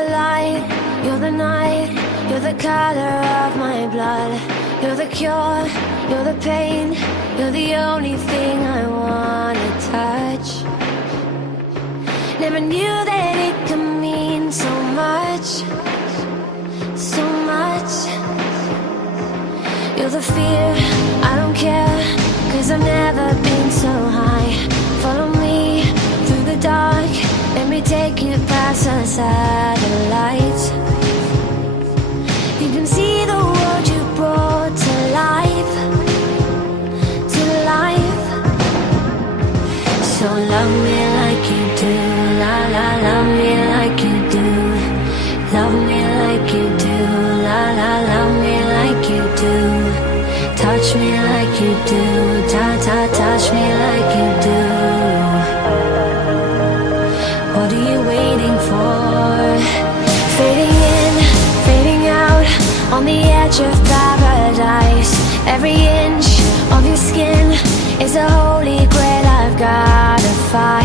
the light, you're the night, you're the color of my blood. You're the cure, you're the pain, you're the only thing I wanna touch. Never knew that it could mean so much, so much. You're the fear, I don't care, 'cause I've never been so high. Follow me through the dark, let me take you past the satellites. You can see the world you brought to life, to life. So love me like you do, la la, love me like you do. Love me like you do, la la, love me like you do. Touch me like you do, ta ta, touch me like you do. What are you waiting for? Fading in, fading out, on the edge of paradise. Every inch of your skin is a holy grail I've gotta find.